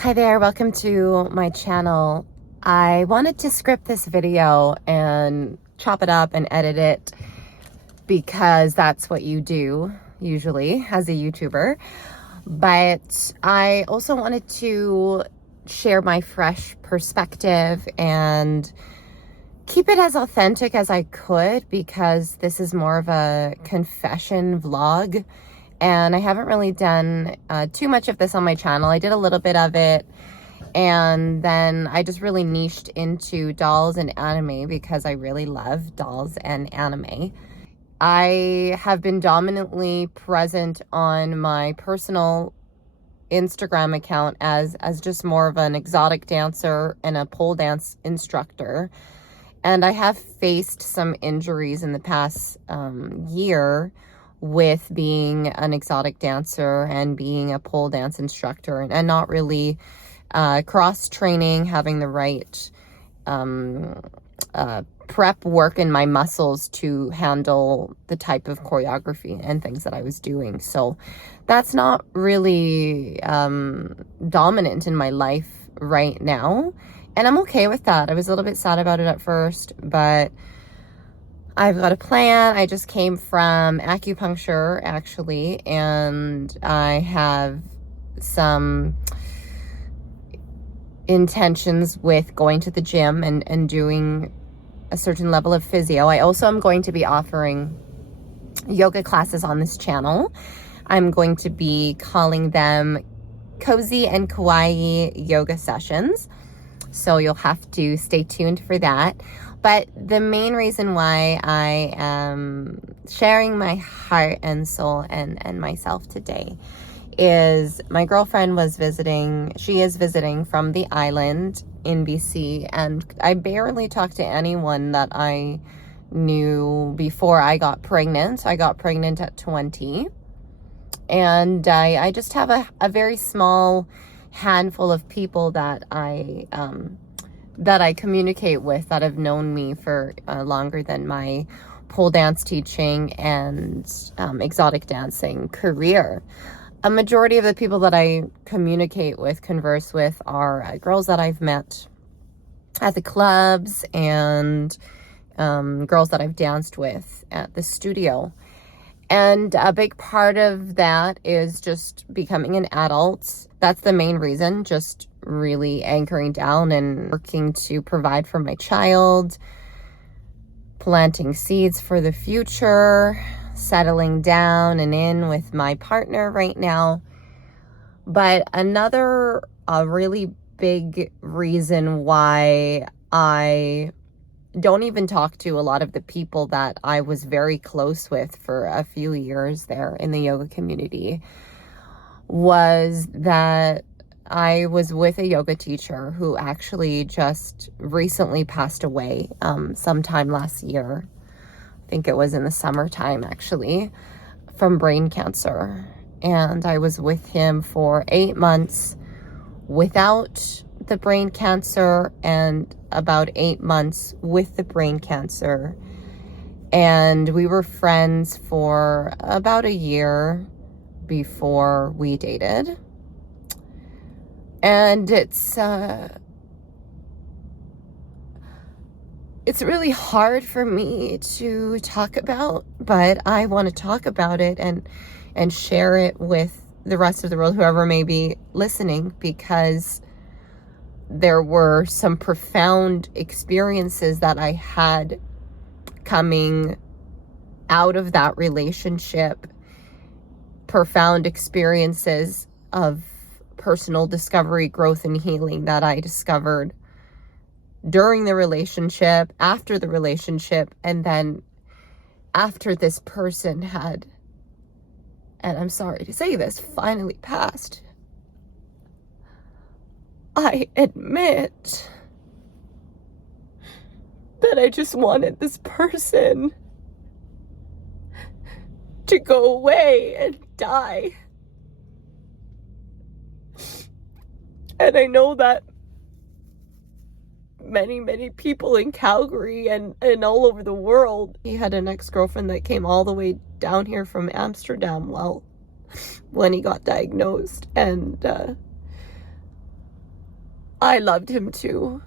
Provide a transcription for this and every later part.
Hi there, welcome to my channel. I wanted to script this video and chop it up and edit it because that's what you do usually as a YouTuber. But I also wanted to share my fresh perspective and keep it as authentic as I could because this is more of a confession vlog. And I haven't really done too much of this on my channel. I did a little bit of it, and then I just really niched into dolls and anime because I really love dolls and anime. I have been dominantly present on my personal Instagram account as just more of an exotic dancer and a pole dance instructor. And I have faced some injuries in the past year with being an exotic dancer and being a pole dance instructor and not really cross training, having the right prep work in my muscles to handle the type of choreography and things that I was doing. So that's not really dominant in my life right now. And I'm okay with that. I was a little bit sad about it at first, but I've got a plan. I just came from acupuncture, actually, and I have some intentions with going to the gym and doing a certain level of physio. I also am going to be offering yoga classes on this channel. I'm going to be calling them cozy and kawaii yoga sessions. So you'll have to stay tuned for that. But the main reason why I am sharing my heart and soul and myself today is my girlfriend was visiting. She is visiting from the island in BC, and I barely talked to anyone that I knew before I got pregnant. I got pregnant at 20, and I just have a very small handful of people that I communicate with that have known me for longer than my pole dance teaching and exotic dancing career. A majority of the people that I communicate with, converse with, are girls that I've met at the clubs and girls that I've danced with at the studio. And a big part of that is just becoming an adult. That's the main reason, just really anchoring down and working to provide for my child, planting seeds for the future, settling down and in with my partner right now. But another really big reason why I don't even talk to a lot of the people that I was very close with for a few years there in the yoga community was that I was with a yoga teacher who actually just recently passed away sometime last year. I think it was in the summertime, actually, from brain cancer. And I was with him for 8 months without the brain cancer and about 8 months with the brain cancer. And we were friends for about a year before we dated. And it's really hard for me to talk about, but I want to talk about it and share it with the rest of the world, whoever may be listening, because there were some profound experiences that I had coming out of that relationship, profound experiences of personal discovery, growth, and healing that I discovered during the relationship, after the relationship, and then after this person had, and I'm sorry to say this, finally passed. I admit that I just wanted this person to go away and die. And I know that many people in Calgary and all over the world. He had an ex-girlfriend that came all the way down here from Amsterdam when he got diagnosed, and I loved him too.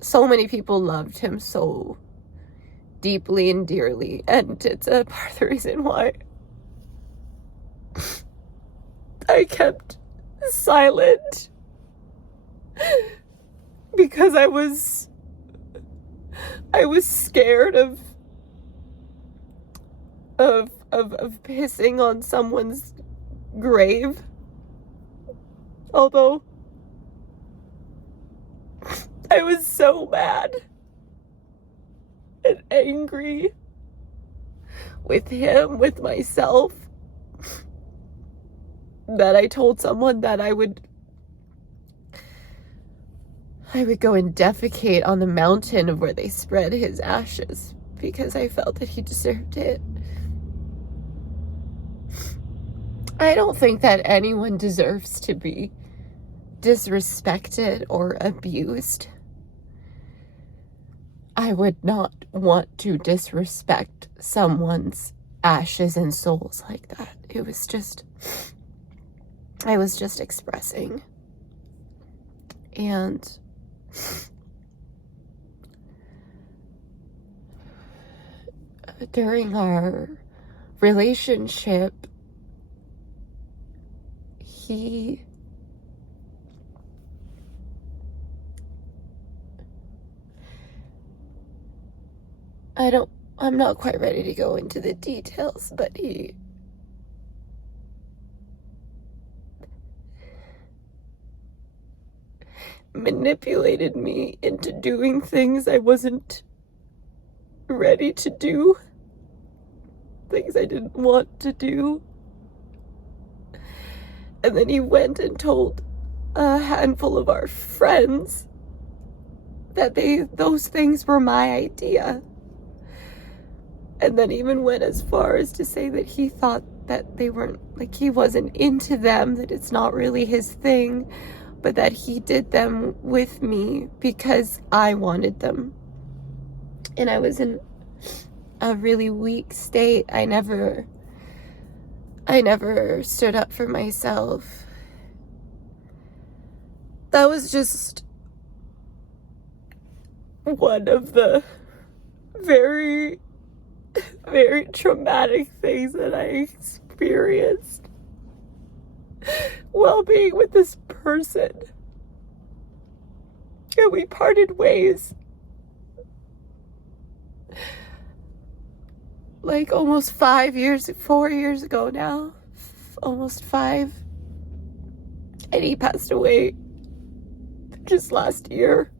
So many people loved him so deeply and dearly, and it's a part of the reason why I kept silent, because I was scared of pissing on someone's grave. Although I was so mad and angry with him, with myself, that I told someone that I would go and defecate on the mountain of where they spread his ashes, because I felt that he deserved it. I don't think that anyone deserves to be disrespected or abused. I would not want to disrespect someone's ashes and souls like that. I was just expressing. And during our relationship, I'm not quite ready to go into the details, but he manipulated me into doing things I wasn't ready to do, things I didn't want to do. And then he went and told a handful of our friends that those things were my idea. And then even went as far as to say that he thought that they weren't, like, he wasn't into them, that it's not really his thing, but that he did them with me because I wanted them. And I was in a really weak state. I never stood up for myself. That was just one of the very, very traumatic things that I experienced while being with this person. And we parted ways like almost 4 years ago now. Almost 5. And he passed away just last year.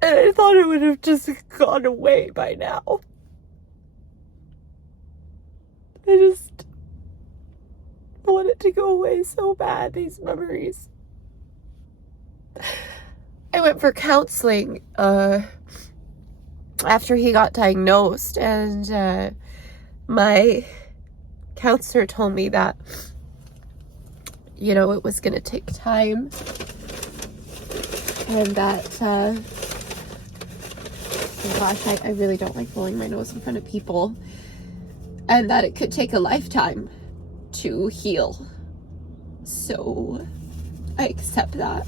And I thought it would have just gone away by now. I just want it to go away so bad, these memories. I went for counseling after he got diagnosed, and my counselor told me that, it was going to take time, and that, I really don't like blowing my nose in front of people, and that it could take a lifetime to heal. So I accept that.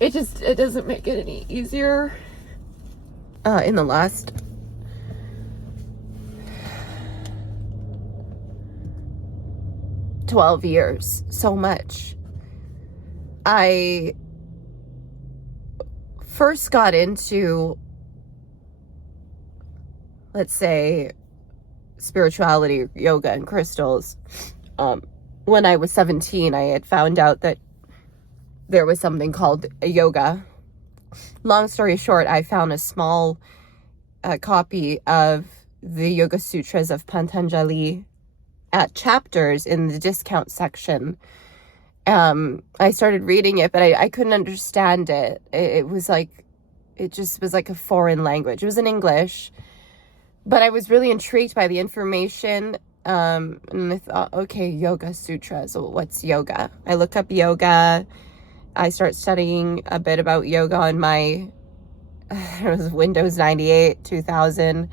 It doesn't make it any easier. In the last $12 years, so much. I first got into, let's say, spirituality, yoga, and crystals. When I was 17, I had found out that there was something called a yoga. Long story short, I found a small copy of the Yoga Sutras of Patanjali at Chapters in the discount section. I started reading it, but I couldn't understand it. It just was like a foreign language. It was in English, but I was really intrigued by the information. And I thought, okay, Yoga Sutras. So what's yoga? I look up yoga. I start studying a bit about yoga on my, it was Windows 98, 2000.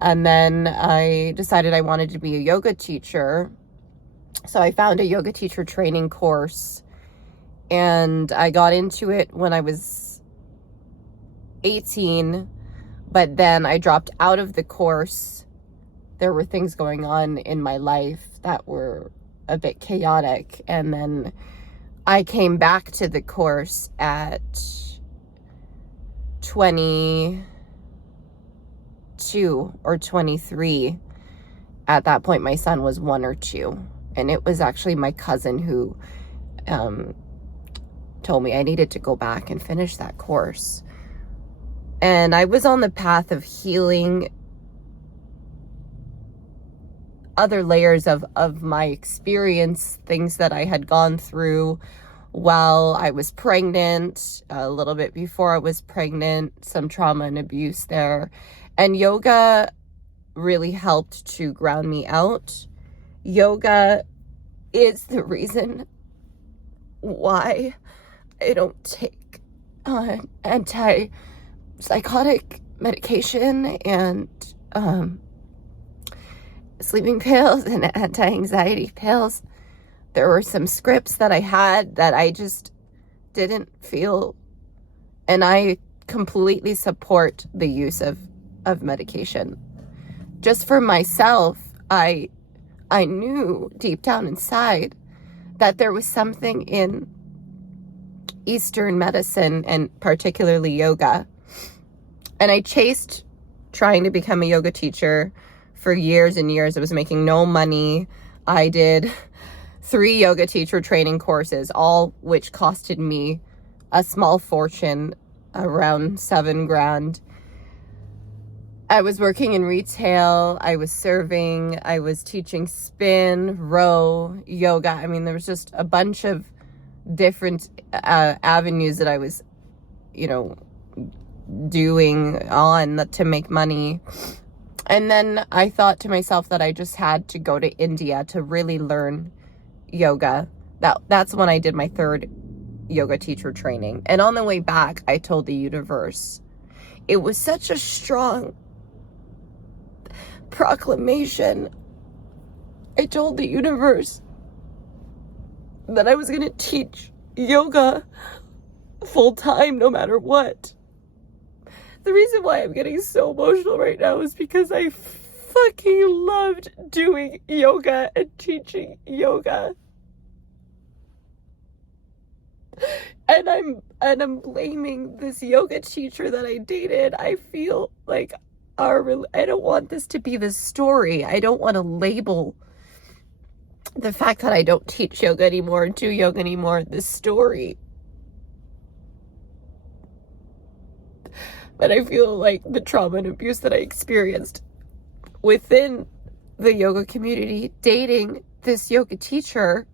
And then I decided I wanted to be a yoga teacher. So I found a yoga teacher training course, and I got into it when I was 18, but then I dropped out of the course. There were things going on in my life that were a bit chaotic, and then I came back to the course at 22 or 23. At that point, my son was 1 or 2. And it was actually my cousin who told me I needed to go back and finish that course. And I was on the path of healing other layers of my experience, things that I had gone through while I was pregnant, a little bit before I was pregnant, some trauma and abuse there. And yoga really helped to ground me out. Yoga is the reason why I don't take antipsychotic medication and sleeping pills and anti-anxiety pills. There were some scripts that I had that I just didn't feel, and I completely support the use of medication. Just for myself, I knew deep down inside that there was something in Eastern medicine, and particularly yoga. And I chased trying to become a yoga teacher for years and years. I was making no money. I did 3 yoga teacher training courses, all which costed me a small fortune, around $7,000. I was working in retail, I was serving, I was teaching spin, row, yoga. I mean, there was just a bunch of different avenues that I was, doing on to make money. And then I thought to myself that I just had to go to India to really learn yoga. That's when I did my 3rd yoga teacher training. And on the way back, I told the universe, it was such a strong proclamation. I told the universe that I was going to teach yoga full time no matter what. The reason why I'm getting so emotional right now is because I fucking loved doing yoga and teaching yoga. And I'm blaming this yoga teacher that I dated. I feel like I don't want this to be the story. I don't want to label the fact that I don't teach yoga anymore, do yoga anymore, this story. But I feel like the trauma and abuse that I experienced within the yoga community, dating this yoga teacher,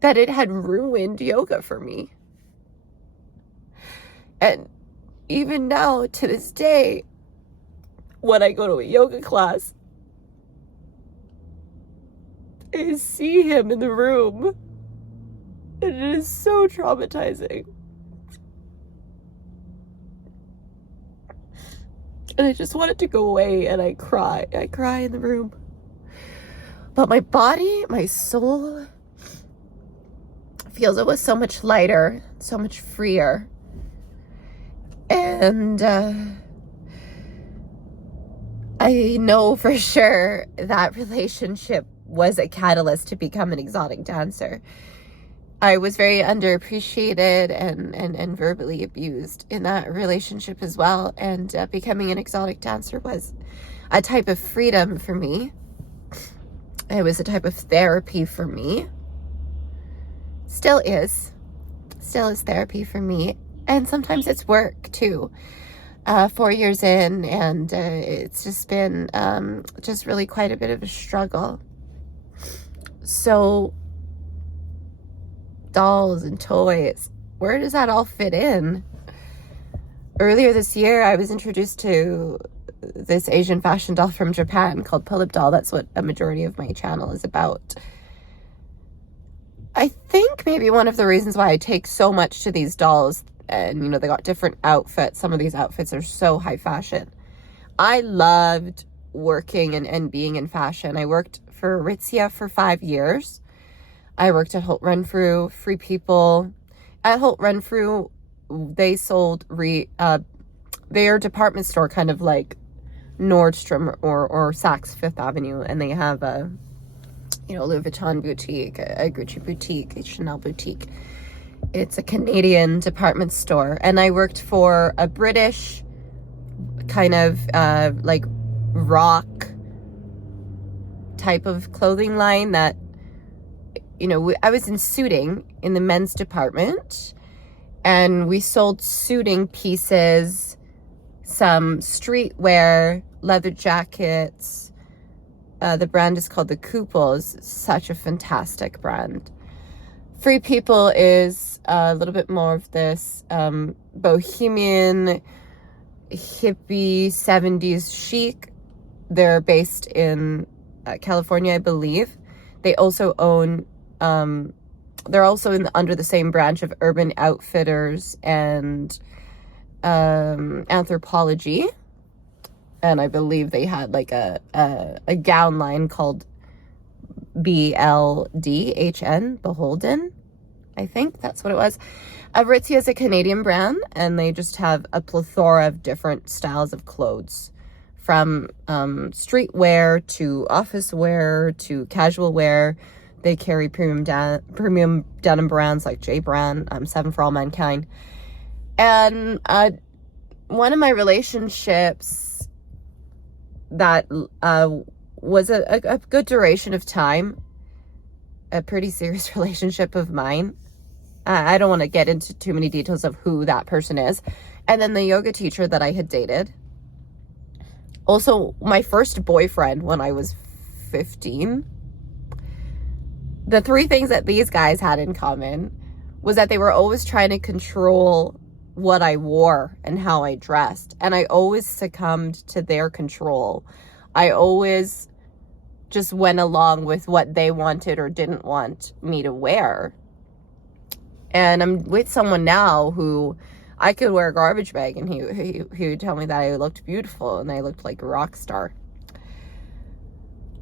that it had ruined yoga for me. And even now, to this day, when I go to a yoga class, I see him in the room, and it is so traumatizing. And I just want it to go away, and I cry in the room. But my body, my soul feels it was so much lighter, so much freer. And I know for sure that relationship was a catalyst to become an exotic dancer. I was very underappreciated and verbally abused in that relationship as well. And becoming an exotic dancer was a type of freedom for me. It was a type of therapy for me. Still is therapy for me. And sometimes it's work too. 4 years in, and it's just been just really quite a bit of a struggle. So dolls and toys, where does that all fit in? Earlier this year, I was introduced to this Asian fashion doll from Japan called Pull-Up Doll. That's what a majority of my channel is about. I think maybe one of the reasons why I take so much to these dolls, and they got different outfits. Some of these outfits are so high fashion. I loved working and being in fashion. I worked for Aritzia for 5 years. I worked at Holt Renfrew, Free People. At Holt Renfrew, they sold their department store, kind of like Nordstrom or Saks Fifth Avenue, and they have a Louis Vuitton boutique, a Gucci boutique, a Chanel boutique. It's a Canadian department store, and I worked for a British kind of like rock type of clothing line that, I was in suiting in the men's department, and we sold suiting pieces, some streetwear, leather jackets. The brand is called the Couples. Such a fantastic brand. Free People is a little bit more of this bohemian, hippie, 70s chic. They're based in California, I believe. They also own, they're also under the same branch of Urban Outfitters and Anthropology. And I believe they had like a gown line called BLDHN, Beholden. I think that's what it was. Aritzia is a Canadian brand, and they just have a plethora of different styles of clothes, from streetwear to office wear to casual wear. They carry premium denim brands like J Brand, Seven for All Mankind. And one of my relationships that was a good duration of time, a pretty serious relationship of mine. I don't want to get into too many details of who that person is. And then the yoga teacher that I had dated. Also, my first boyfriend when I was 15. The 3 things that these guys had in common was that they were always trying to control what I wore and how I dressed. And I always succumbed to their control. I always just went along with what they wanted or didn't want me to wear. And I'm with someone now who I could wear a garbage bag and he would tell me that I looked beautiful and I looked like a rock star.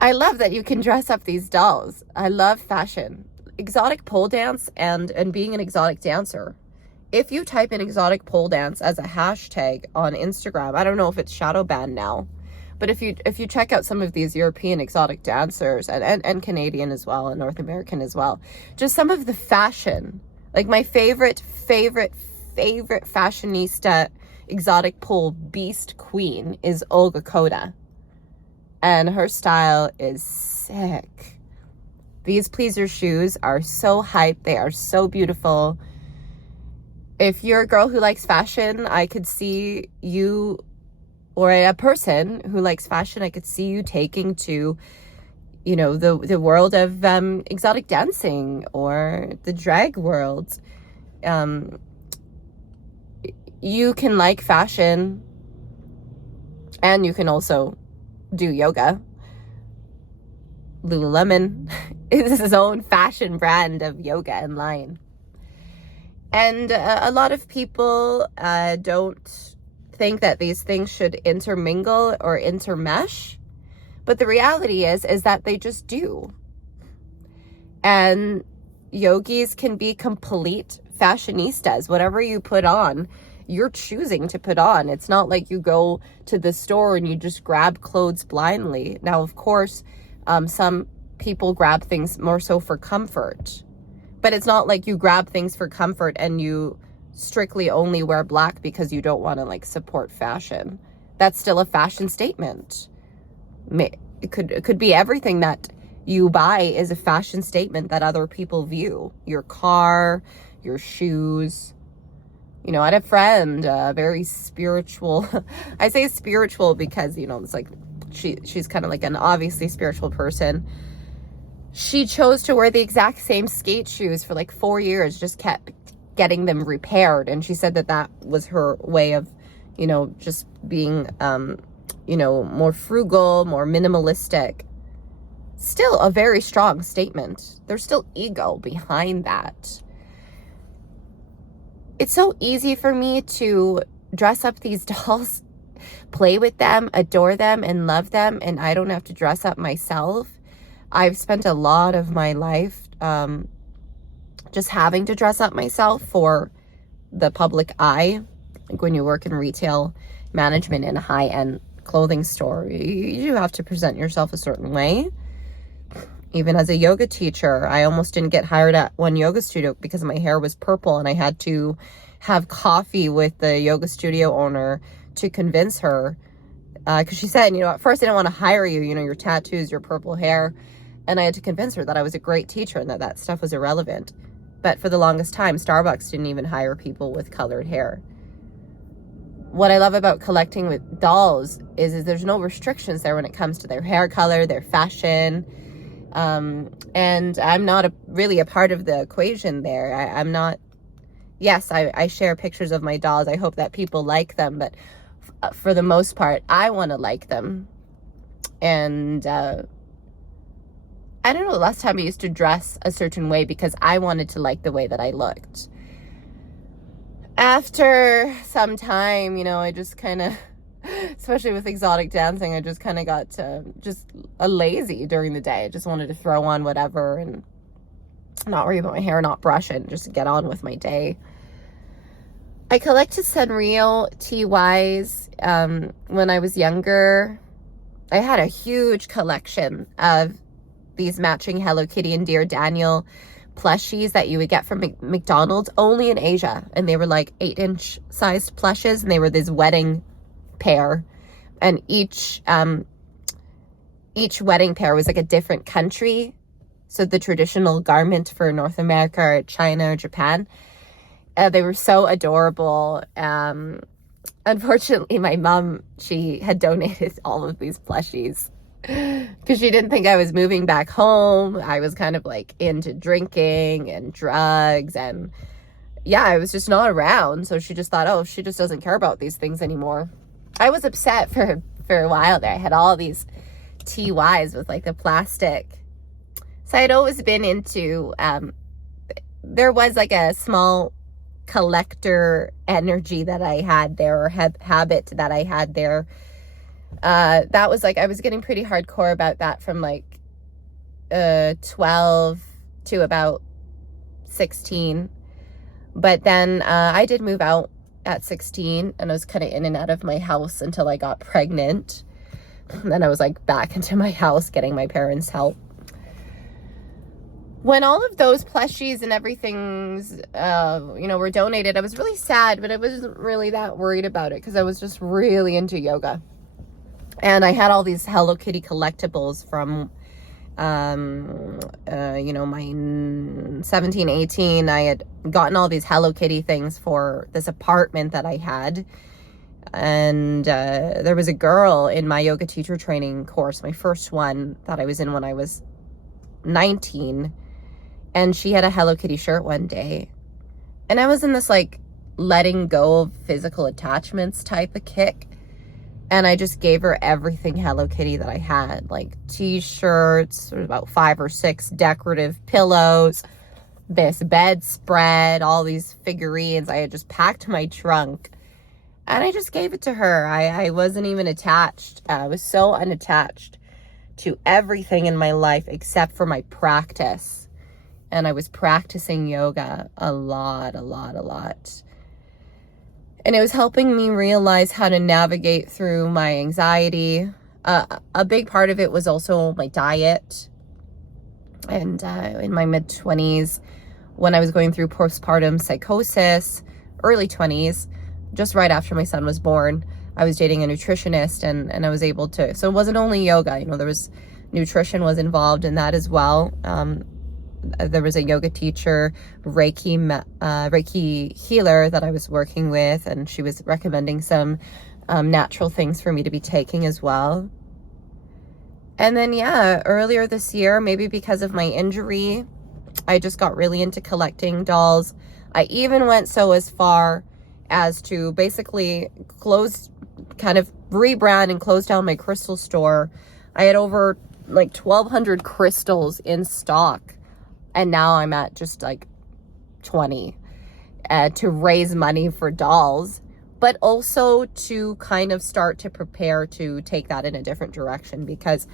I love that you can dress up these dolls. I love fashion. Exotic pole dance and being an exotic dancer. If you type in exotic pole dance as a hashtag on Instagram, I don't know if it's shadow banned now, but if you check out some of these European exotic dancers and Canadian as well and North American as well, just some of the fashion. Like my favorite fashionista exotic pole beast queen is Olga Koda. And her style is sick. These pleaser shoes are so hype. They are so beautiful. If you're a girl who likes fashion, I could see you, or a person who likes fashion, I could see you taking to, the world of exotic dancing or the drag world. You can like fashion, and you can also do yoga. Lululemon is his own fashion brand of yoga and line. And a lot of people don't think that these things should intermingle or intermesh. But the reality is that they just do. And yogis can be complete fashionistas. Whatever you put on, you're choosing to put on. It's not like you go to the store and you just grab clothes blindly. Now, of course, some people grab things more so for comfort. But it's not like you grab things for comfort and you strictly only wear black because you don't want to support fashion. That's still a fashion statement. It could be everything that you buy is a fashion statement that other people view. Your car, your shoes. I had a friend, very spiritual. I say spiritual because, it's like she's kind of like an obviously spiritual person. She chose to wear the exact same skate shoes for 4 years, just kept getting them repaired. And she said that was her way of, just being, more frugal, more minimalistic. Still a very strong statement. There's still ego behind that. It's so easy for me to dress up these dolls play with them, adore them, and love them, and I don't have to dress up myself. I've spent a lot of my life just having to dress up myself for the public eye. Like when you work in retail management in a high-end clothing store, you have to present yourself a certain way. Even as a yoga teacher, I almost didn't get hired at one yoga studio because my hair was purple, and I had to have coffee with the yoga studio owner to convince her, because she said, at first I didn't want to hire you, your tattoos, your purple hair. And I had to convince her that I was a great teacher and that stuff was irrelevant. But for the longest time, Starbucks didn't even hire people with colored hair. What I love about collecting with dolls is there's no restrictions there when it comes to their hair color, their fashion. And I'm not really a part of the equation there. I'm not. Yes, I share pictures of my dolls. I hope that people like them. But for the most part, I want to like them. And I don't know, the last time I used to dress a certain way because I wanted to like the way that I looked. After some time, I just kind of, especially with exotic dancing, I just kind of got just lazy during the day. I just wanted to throw on whatever and not worry about my hair, not brush it, and just get on with my day. I collected Sanrio TYs when I was younger. I had a huge collection of these matching Hello Kitty and Dear Daniel plushies that you would get from McDonald's, only in Asia. And they were like 8-inch sized plushes, and they were this wedding pair. And each wedding pair was like a different country. So the traditional garment for North America or China or Japan. They were so adorable. Unfortunately, my mom, she had donated all of these plushies because she didn't think I was moving back home. I was kind of like into drinking and drugs, and yeah, I was just not around. So she just thought, oh, she just doesn't care about these things anymore. I was upset for a while there. I had all these TYs with like the plastic. So I'd always been into, there was like a small collector energy that I had there, or habit that I had there. That was like, I was getting pretty hardcore about that from like 12 to about 16. But then I did move out at 16, and I was kind of in and out of my house until I got pregnant. Then I was like back into my house getting my parents' help. When all of those plushies and everything's, were donated, I was really sad, but I wasn't really that worried about it because I was just really into yoga. And I had all these Hello Kitty collectibles from, my 17, 18. I had gotten all these Hello Kitty things for this apartment that I had. And there was a girl in my yoga teacher training course, my first one that I was in when I was 19. And she had a Hello Kitty shirt one day. And I was in this like letting go of physical attachments type of kick. And I just gave her everything Hello Kitty that I had, like t-shirts, about 5 or 6 decorative pillows, this bedspread, all these figurines. I had just packed my trunk, and I just gave it to her. I wasn't even attached. I was so unattached to everything in my life except for my practice. And I was practicing yoga a lot. And it was helping me realize how to navigate through my anxiety. A big part of it was also my diet. And in my mid-20s, when I was going through postpartum psychosis, early 20s, just right after my son was born, I was dating a nutritionist, and I was able to, so it wasn't only yoga, there was nutrition was involved in that as well. There was a yoga teacher, Reiki healer that I was working with, and she was recommending some natural things for me to be taking as well. And then, earlier this year, maybe because of my injury, I just got really into collecting dolls. I even went so as far as to basically rebrand and close down my crystal store. I had over like 1,200 crystals in stock. And now I'm at just like 20 to raise money for dolls, but also to kind of start to prepare to take that in a different direction, because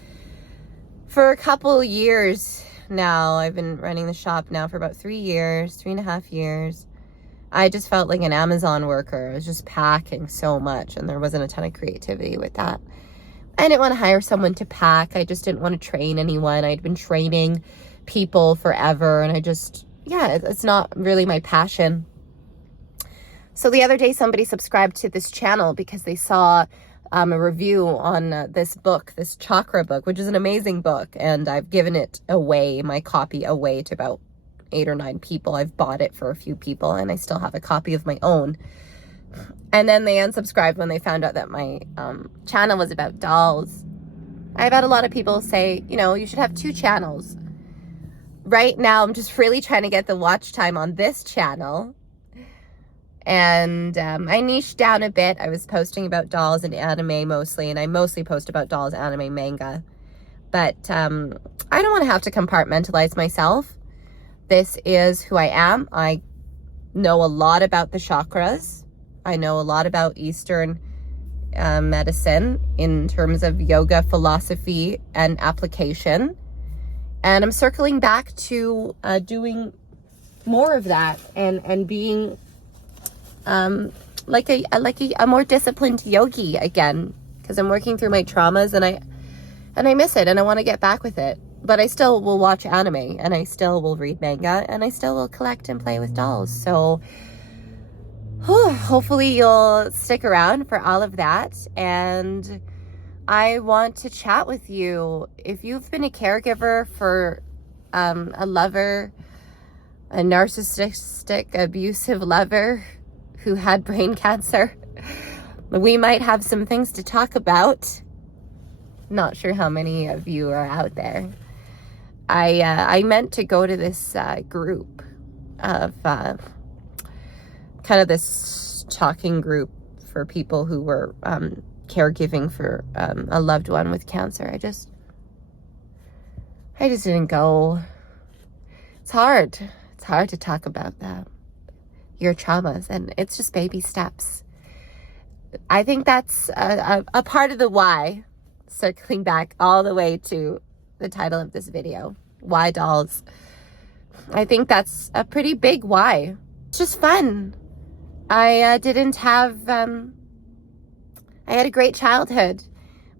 for a couple years now, I've been running the shop now for about 3.5 years. I just felt like an Amazon worker. I was just packing so much, and there wasn't a ton of creativity with that. I didn't want to hire someone to pack. I just didn't want to train anyone. I'd been training people forever, and it's not really my passion. So the other day, somebody subscribed to this channel because they saw a review on this book, this chakra book, which is an amazing book. And I've given it away, my copy away, to about 8 or 9 people. I've bought it for a few people, and I still have a copy of my own. And then they unsubscribed when they found out that my channel was about dolls. I've had a lot of people say, you should have 2 channels. Right now, I'm just really trying to get the watch time on this channel. And I niched down a bit. I was posting about dolls and anime mostly, and I mostly post about dolls, anime, manga. But I don't want to have to compartmentalize myself. This is who I am. I know a lot about the chakras. I know a lot about Eastern medicine in terms of yoga, philosophy, and application. And I'm circling back to doing more of that and being like a more disciplined yogi again, because I'm working through my traumas, and I miss it, and I want to get back with it. But I still will watch anime, and I still will read manga, and I still will collect and play with dolls. So hopefully you'll stick around for all of that. And I want to chat with you. If you've been a caregiver for a lover, a narcissistic, abusive lover who had brain cancer, we might have some things to talk about. Not sure how many of you are out there. I meant to go to this group of kind of this talking group for people who were caregiving for a loved one with cancer. I just didn't go. It's hard. It's hard to talk about that, your traumas, and it's just baby steps. I think that's a part of the why, circling back all the way to the title of this video, why dolls. I think that's a pretty big why. It's just fun. I didn't have, I had a great childhood,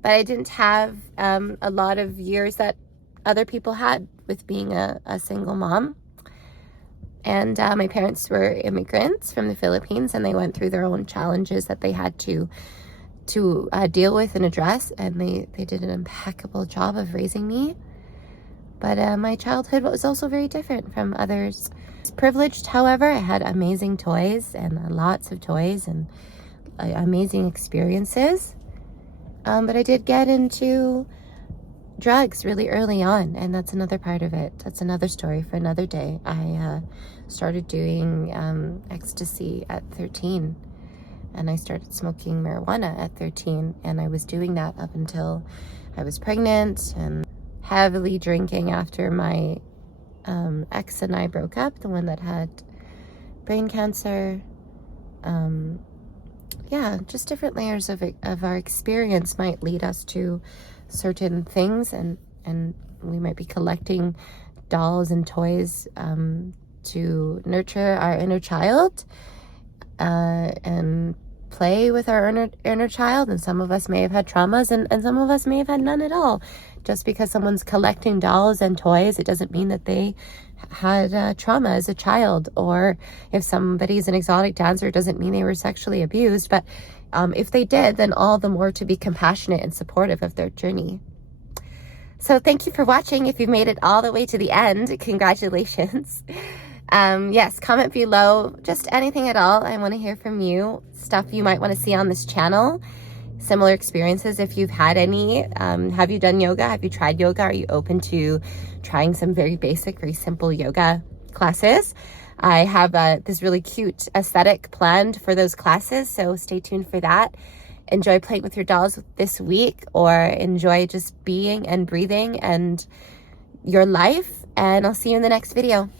but I didn't have a lot of years that other people had with being a single mom. And my parents were immigrants from the Philippines, and they went through their own challenges that they had to deal with and address. And they did an impeccable job of raising me. But my childhood was also very different from others. I was privileged, however. I had amazing toys, and lots of toys, and amazing experiences. But I did get into drugs really early on, and that's another part of it. That's another story for another day. I started doing ecstasy at 13, and I started smoking marijuana at 13, and I was doing that up until I was pregnant, and heavily drinking after my ex and I broke up, the one that had brain cancer. Just different layers of our experience might lead us to certain things, and we might be collecting dolls and toys to nurture our inner child and play with our inner child. And some of us may have had traumas, and some of us may have had none at all. Just because someone's collecting dolls and toys, it doesn't mean that they had trauma as a child. Or if somebody's an exotic dancer, it doesn't mean they were sexually abused. But if they did, then all the more to be compassionate and supportive of their journey. So thank you for watching. If you've made it all the way to the end, congratulations. Yes, comment below, just anything at all. I want to hear from you. Stuff you might want to see on this channel. Similar experiences, if you've had any. Have you done yoga? Have you tried yoga? Are you open to trying some very basic, very simple yoga classes? I have this really cute aesthetic planned for those classes, so stay tuned for that. Enjoy playing with your dolls this week, or enjoy just being and breathing and your life, and I'll see you in the next video.